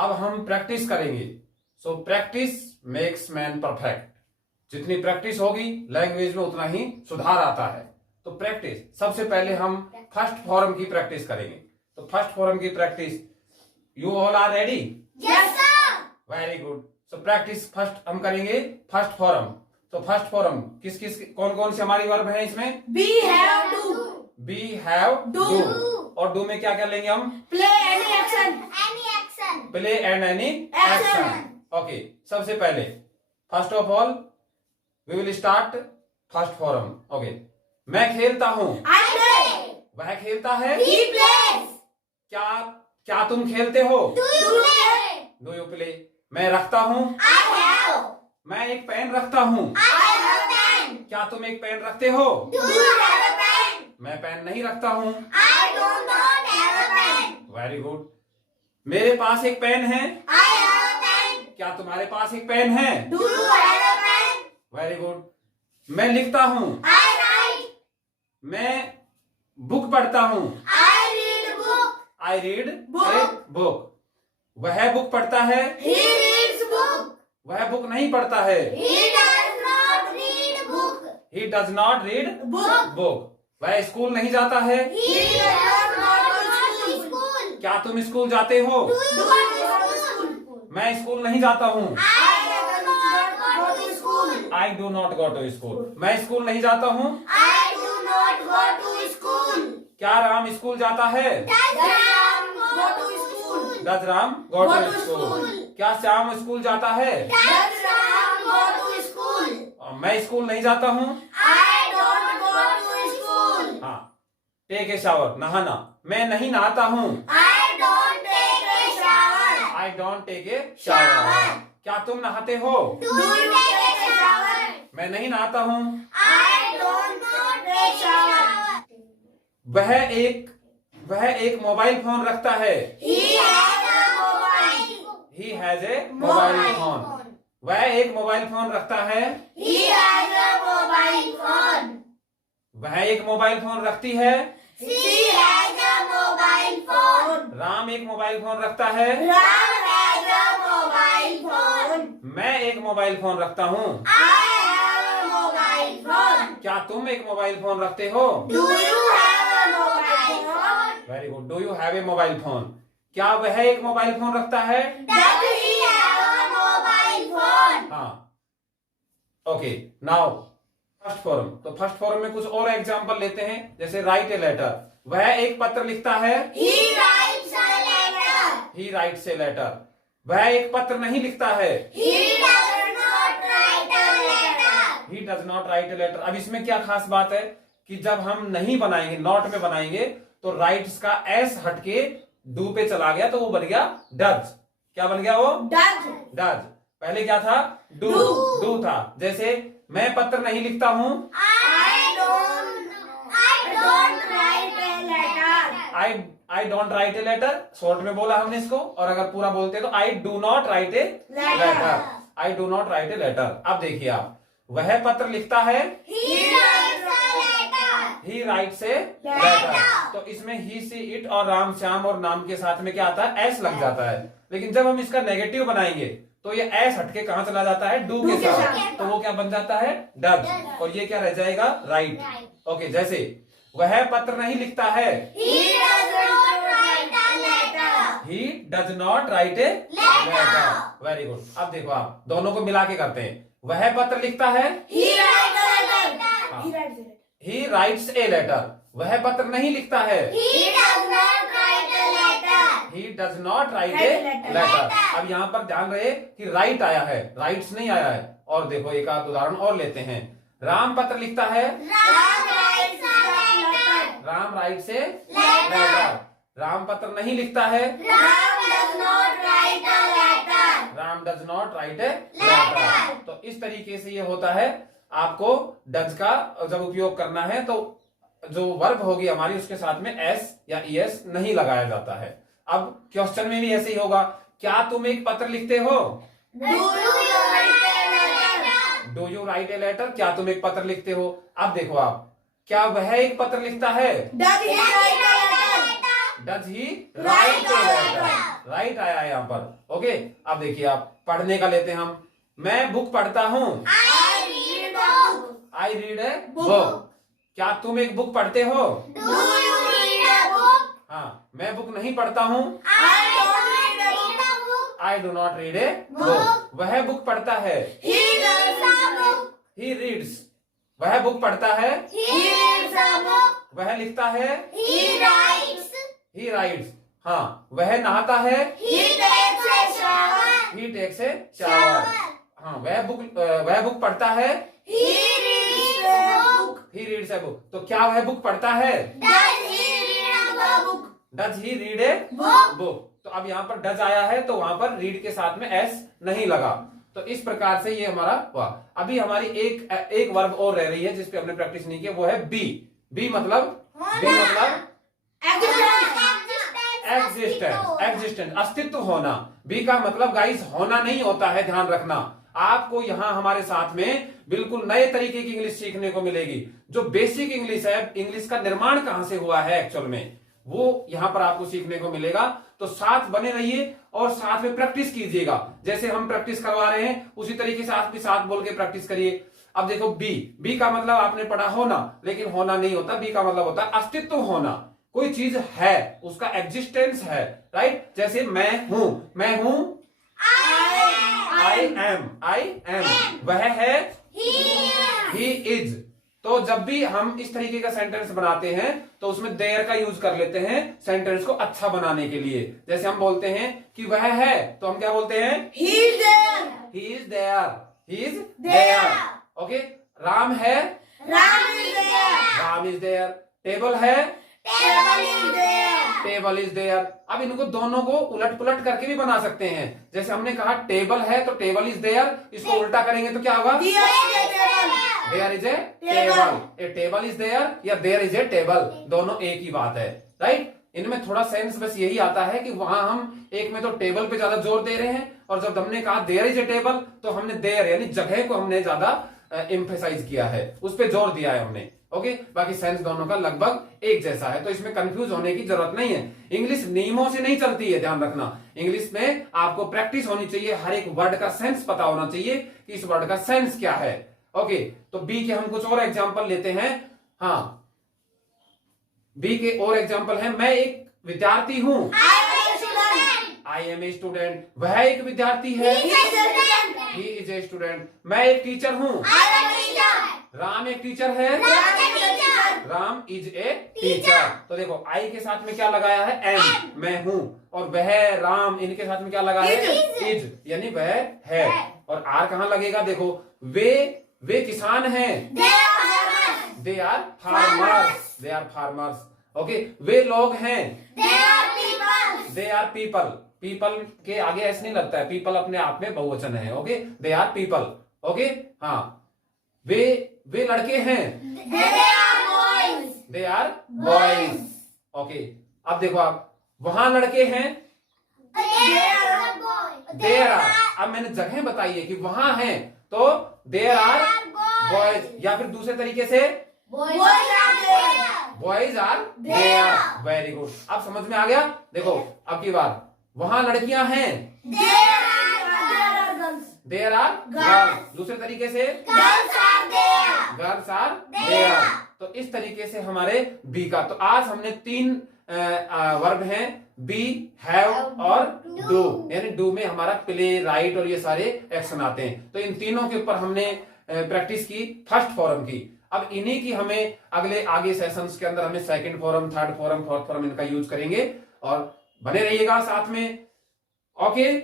अब हम प्रैक्टिस करेंगे। So practice makes man perfect. जितनी प्रैक्टिस होगी लैंग्वेज में उतना ही सुधार आता है। तो प्रैक्टिस, सबसे पहले हम फर्स्ट फॉर्म की प्रैक्टिस करेंगे। तो फर्स्ट फॉर्म की practice, you all are ready? Yes sir. Very good. So practice first हम करेंगे फर्स्ट फॉर्म। तो फर्स्ट फॉर्म किस किस कौन कौन से हमारी वर्ब है इसमें? Be have do, be have do, और डू में क्या क्या लेंगे हम? Play any action, any action, play and any action. Okay, सबसे पहले first of all we will start first form. Okay, मैं खेलता हूँ। आई प्ले, वह खेलता है। ही प्लेज, क्या क्या तुम खेलते हो? Do you play, do you play? मैं रखता हूँ। आई हैव, मैं एक पेन रखता हूँ। आई हैव पेन, क्या तुम एक पेन रखते हो? Do you have a pen, मैं पेन नहीं रखता हूँ। I don't not have a pen, very good. मेरे पास एक पेन है। आई हैव अ पेन, क्या तुम्हारे पास एक पेन है? Do you have a pen, very good. मैं लिखता हूँ। आई राइट, मैं बुक पढ़ता हूँ। I read book, I read Book. Book. वह बुक पढ़ता है। ही रीड्स बुक, वह बुक नहीं पढ़ता है। he does not read book, he does not read book, book. वह स्कूल नहीं जाता है। he does not go to school, क्या तुम स्कूल जाते हो? do you go to school, मैं स्कूल नहीं जाता हूँ। I do not go to school, I do not go to school. मैं स्कूल नहीं जाता हूँ। I do not go to school, क्या राम स्कूल जाता है? does Ram go to school, does Ram go Go to to school? school. क्या Shyam school जाता है? does Ram go to school, मैं स्कूल नहीं जाता हूँ। I don't go to school, हाँ, टेक ए शावर, नहाना। मैं नहीं नहाता हूँ। I don't take a shower, I don't take a shower. क्या तुम नहाते हो? do you take a shower, मैं नहीं नहाता हूँ। I don't take shower, वह एक मोबाइल फोन रखता है। he has a mobile, he has a mobile phone. वह एक मोबाइल फोन रखता है। he has a mobile phone, वह एक मोबाइल फोन रखती है। she has a mobile phone, Ram एक मोबाइल फोन रखता है। Ram has a mobile phone, मैं एक मोबाइल फोन रखता हूँ। I have a mobile phone, क्या तुम एक मोबाइल फोन रखते हो? do you have a mobile phone, very good. Do you have a mobile phone? क्या वह एक मोबाइल फोन रखता है? does he have a mobile phone, हाँ। Okay, now first form. तो फर्स्ट फॉर्म में कुछ और एग्जांपल लेते हैं, जैसे राइट ए लेटर। वह एक पत्र लिखता है। he writes a letter, he writes a letter. वह एक पत्र नहीं लिखता है। he does not write a letter, he does not write a letter. अब इसमें क्या खास बात है कि जब हम नहीं बनाएंगे, नॉट में बनाएंगे, तो राइट्स का एस हटके डू पे चला गया, तो वो बन गया डज। क्या बन गया वो? does, does. पहले क्या था? डू। डू था। जैसे मैं पत्र नहीं लिखता हूँ। I don't write a letter, I don't write a letter. Short में बोला हमने इसको, और अगर पूरा बोलते तो I do not write a letter. I do not write a letter. अब देखिए आप, वह पत्र लिखता है। he writes a letter, he writes a letter. तो इसमें ही, सी, इट और राम, श्याम और नाम के साथ में क्या आता है? एस लग जाता है। लेकिन जब हम इसका नेगेटिव बनाएंगे तो ये एस हटके कहां चला जाता है? डू के साथ। तो वो क्या बन जाता है? डज। और ये क्या रह जाएगा? राइट। ओके, जैसे वह पत्र नहीं लिखता है। he does not write a letter, he does not write a letter. Very good. अब देखो आप, दोनों को मिला के करते हैं। वह पत्र लिखता है। he writes a letter, हाँ। He writes a letter. वह पत्र नहीं लिखता है। he does not write a letter, he does not write a letter. अब यहाँ पर ध्यान रहे कि राइट आया है, राइट्स नहीं आया है। और देखो एक आध उदाहरण और लेते हैं। राम पत्र लिखता है। Ram writes a letter, Ram writes a letter. Ram पत्र नहीं लिखता है। Ram does not write a letter, Ram does not write a letter. तो इस तरीके से ये होता है। आपको डज का जब उपयोग करना है तो जो वर्ब होगी हमारी, उसके साथ में एस या ईएस नहीं लगाया जाता है। अब क्वेश्चन में भी ऐसे ही होगा। क्या तुम एक पत्र लिखते हो? do you write a letter, do you write a letter? क्या तुम एक पत्र लिखते हो? अब देखो आप, क्या वह एक पत्र लिखता है? does he write a letter, does he write a letter? Write आया है यहाँ पर। ओके, अब देखिए आप पढ़ने का लेते हैं हम। मैं बुक पढ़ता हूँ। I read a book. I read a book. क्या तुम एक बुक पढ़ते हो? Do you read a book? हाँ, मैं बुक नहीं पढ़ता हूँ। I don't read a book. I do not read a book. Book. वह बुक पढ़ता है। He reads a book. He reads. वह बुक पढ़ता है। He reads a book. वह लिखता है। He writes. He writes. हाँ, वह नहाता है। He takes a shower. He takes a shower. हाँ, वह बुक पढ़ता है। He reads a book. He reads a book. तो क्या वह बुक पढ़ता है? Does he read a book? Does he read A Book. Book. तो अब यहाँ पर डज आया है तो वहां पर रीड के साथ में एस नहीं लगा। तो इस प्रकार से ये हमारा हुआ। अभी हमारी एक वर्ब और रह रही है जिसपे हमने प्रैक्टिस नहीं की, वो है बी। बी मतलब एग्जिस्टेंस, अस्तित्व होना। बी का मतलब गाइस होना नहीं होता है, ध्यान रखना। आपको यहाँ हमारे साथ में बिल्कुल नए तरीके की इंग्लिश सीखने को मिलेगी। जो बेसिक इंग्लिश है, इंग्लिश का निर्माण कहां से हुआ है एक्चुअल में, वो यहाँ पर आपको सीखने को मिलेगा। तो साथ बने रहिए और साथ में प्रैक्टिस कीजिएगा। जैसे हम प्रैक्टिस करवा रहे हैं उसी तरीके से आप भी साथ बोल के प्रैक्टिस करिए। अब देखो बी का मतलब आपने पढ़ा होना, लेकिन होना नहीं होता। बी का मतलब होता है अस्तित्व होना, कोई चीज है, उसका एग्जिस्टेंस है, राइट। जैसे मैं हूं आई एम, वह है ही इज। तो जब भी हम इस तरीके का सेंटेंस बनाते हैं तो उसमें देयर का यूज कर लेते हैं सेंटेंस को अच्छा बनाने के लिए। जैसे हम बोलते हैं कि वह है, तो हम क्या बोलते हैं? He is there. He is there, he is There. There. Okay, Ram है, Ram is there. Ram is there. Table है, Table is there. Table is there. अब इनको दोनों को उलट पुलट करके भी बना सकते हैं। जैसे हमने कहा टेबल है तो टेबल इज देयर, इसको उल्टा करेंगे तो क्या होगा? There is a table. There is a table. A table is there या देयर इज ए टेबल, दोनों एक ही बात है, राइट। इनमें थोड़ा सेंस बस यही आता है कि वहां हम एक में तो टेबल पे ज्यादा जोर दे रहे हैं, और जब हमने कहा देयर इज ए टेबल तो हमने देयर यानी जगह को हमने ज्यादा एम्फेसाइज किया है, उस पर जोर दिया है हमने। ओके, बाकी सेंस दोनों का लगभग एक जैसा है, तो इसमें कंफ्यूज होने की जरूरत नहीं है। इंग्लिश नियमों से नहीं चलती है, ध्यान रखना। इंग्लिश में आपको प्रैक्टिस होनी चाहिए, हर एक वर्ड का सेंस पता होना चाहिए कि इस वर्ड का सेंस क्या है। ओके, तो बी के हम कुछ और एग्जाम्पल लेते हैं। हाँ, बी के और एग्जाम्पल है, मैं एक विद्यार्थी हूं। I am a student. वह एक विद्यार्थी है। He is a student. मैं एक टीचर हूं। राम एक टीचर है। Ram is a teacher. तो देखो आई के साथ में क्या लगाया है? एम, मैं हूं। और वह, राम, इनके साथ में क्या लगा है? इज, यानी वह है। और आर कहां लगेगा? देखो, वे किसान हैं। They are farmers. ओके, वे लोग हैं। They are people. पीपल के आगे ऐसे नहीं लगता है, पीपल अपने आप में बहुवचन है। Okay, they are people. Okay, हाँ, वे लड़के हैं। They are boys. ओके, अब देखो आप, वहां लड़के हैं। There are. अब मैंने जगह बताई है कि वहां हैं, तो देयर आर बॉयज, या फिर दूसरे तरीके से boys are there. Very good, अब समझ में आ गया। देखो अब की बार, वहां लड़कियां हैं। There are girls. दूसरे तरीके से गर्ल्स आर देयर। तो इस तरीके से हमारे बी का, तो आज हमने 3 वर्ब हैं, बी, हैव और डू। यानी डू में हमारा प्ले, राइट और ये सारे एक्शन आते हैं। तो इन तीनों के ऊपर हमने प्रैक्टिस की फर्स्ट फॉर्म की। अब इन्हीं की हमें आगे सेशंस के अंदर हमें second form, third form, fourth form इनका यूज करेंगे। और बने रहिएगा साथ में। ओके।